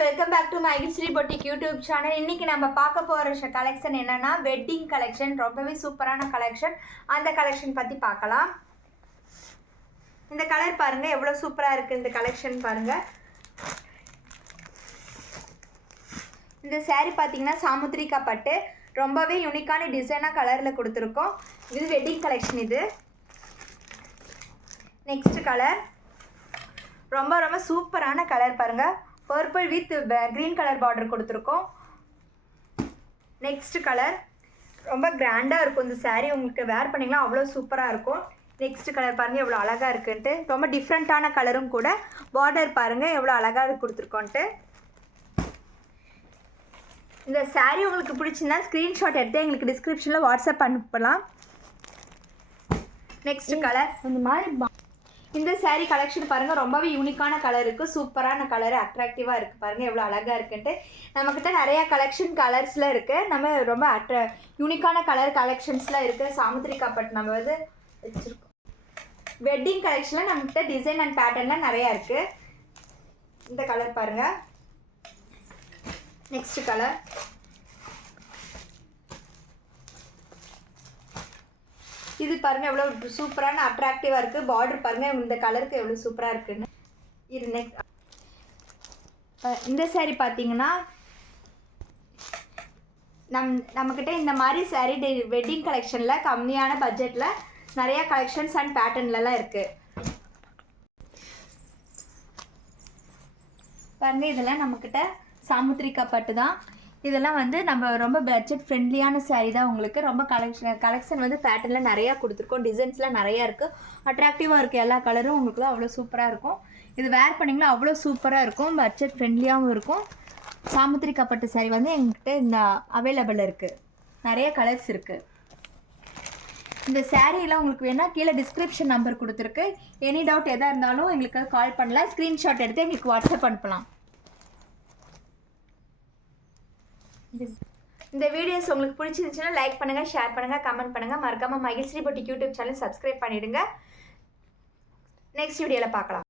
Welcome back to Magizhsri boutique YouTube channel. இன்றைக்கி நம்ம பார்க்க போகிற கலெக்ஷன் என்னென்னா வெட்டிங் கலெக்ஷன். ரொம்பவே சூப்பரான கலெக்ஷன். அந்த கலெக்ஷன் பற்றி பார்க்கலாம். இந்த கலர் பாருங்கள் எவ்வளோ சூப்பராக இருக்குது. இந்த கலெக்ஷன் பாருங்கள். இந்த சாரீ பார்த்தீங்கன்னா சாமுத்திரிகா பட்டு, ரொம்பவே யூனிக்கான டிசைனாக கலரில் கொடுத்துருக்கோம். இது வெட்டிங் கலெக்ஷன். இது நெக்ஸ்ட் கலர் ரொம்ப ரொம்ப சூப்பரான கலர் பாருங்கள். Purple with green colour border கொடுத்துருக்கோம். நெக்ஸ்ட் கலர் ரொம்ப கிராண்டாக இருக்கும். இந்த சாரீ உங்களுக்கு வேர் பண்ணிங்கன்னா அவ்வளோ சூப்பராக இருக்கும். நெக்ஸ்ட் கலர் பாருங்கள் எவ்வளோ அழகாக இருக்குன்ட்டு. ரொம்ப டிஃப்ரெண்ட்டான கலரும் கூட. பார்டர் பாருங்கள் எவ்வளோ அழகாக கொடுத்துருக்கோன்ட்டு. இந்த சாரீ உங்களுக்கு பிடிச்சிருந்தா ஸ்க்ரீன்ஷாட் எடுத்து எங்களுக்கு டிஸ்கிரிப்ஷனில் வாட்ஸ்அப் அனுப்பலாம். நெக்ஸ்ட் கலர் இந்த மாதிரி இந்த சாரீ கலெக்ஷன் பாருங்கள் ரொம்பவே யூனிக்கான கலர் இருக்குது. சூப்பரான கலர், அட்ராக்டிவாக இருக்குது. பாருங்கள் எவ்வளோ அழகாக இருக்குன்ட்டு. நம்மக்கிட்ட நிறையா கலெக்ஷன் கலர்ஸில் இருக்குது. நம்ம ரொம்ப யூனிக்கான கலர் கலெக்ஷன்ஸ்லாம் இருக்குது. சாமுத்திரிகா பட்டு நம்ம வந்து வச்சுருக்கோம். வெட்டிங் கலெக்ஷனில் நம்மக்கிட்ட டிசைன் அண்ட் பேட்டர்ன்லாம் நிறையா இருக்குது. இந்த கலர் பாருங்கள். நெக்ஸ்ட் கலர் இது பாருங்கள் எவ்வளோ சூப்பரான அட்ராக்டிவாக இருக்குது. பார்டர் பாருங்கள் இந்த கலருக்கு எவ்வளோ சூப்பராக இருக்குன்னு. இது நெக்ஸ்ட் இந்த சாரீ பார்த்தீங்கன்னா நம்மக்கிட்ட இந்த மாதிரி சாரீ வெட்டிங் கலெக்ஷனில் கம்மியான பட்ஜெட்டில் நிறையா கலெக்ஷன்ஸ் அண்ட் பேட்டர்ன்லலாம் இருக்குது. பாருங்கள் இதெல்லாம் நம்மக்கிட்ட சாமுத்திரிகா பட்டு தான். இதெல்லாம் வந்து நம்ம ரொம்ப பட்ஜெட் ஃப்ரெண்ட்லியான சாரீ தான். உங்களுக்கு ரொம்ப கலெக்ஷன் வந்து பேட்டர்னில் நிறையா கொடுத்துருக்கோம். டிசைன்ஸ்லாம் நிறையா இருக்குது. அட்ராக்டிவாக இருக்குது. எல்லா கலரும் உங்களுக்கு அவ்வளோ சூப்பராக இருக்கும். இது வேர் பண்ணிங்கன்னா அவ்வளோ சூப்பராக இருக்கும். பட்ஜெட் ஃப்ரெண்ட்லியாகவும் இருக்கும். சாமுத்திரிகா பட்டு சாரீ வந்து எங்கள்கிட்ட இந்த அவைலபிள் இருக்குது. நிறைய கலர்ஸ் இருக்குது. இந்த சாரீலாம் உங்களுக்கு வேணால் கீழே டிஸ்கிரிப்ஷன் நம்பர் கொடுத்துருக்கு. எனி டவுட் எதாக இருந்தாலும் எங்களுக்கு கால் பண்ணலாம். ஸ்க்ரீன்ஷாட் எடுத்து எங்களுக்கு வாட்ஸ்அப் அனுப்பலாம். இந்த வீடியோஸ் உங்களுக்கு பிடிச்சிருந்துச்சுன்னா லைக் பண்ணுங்கள், ஷேர் பண்ணுங்கள், கமெண்ட் பண்ணுங்கள். மறக்காமல் மகிழ்ஸ்ரீ பொட்டிக் யூடியூப் சேனல் சப்ஸ்கிரைப் பண்ணிவிடுங்க. நெக்ஸ்ட் வீடியோவில் பார்க்கலாம்.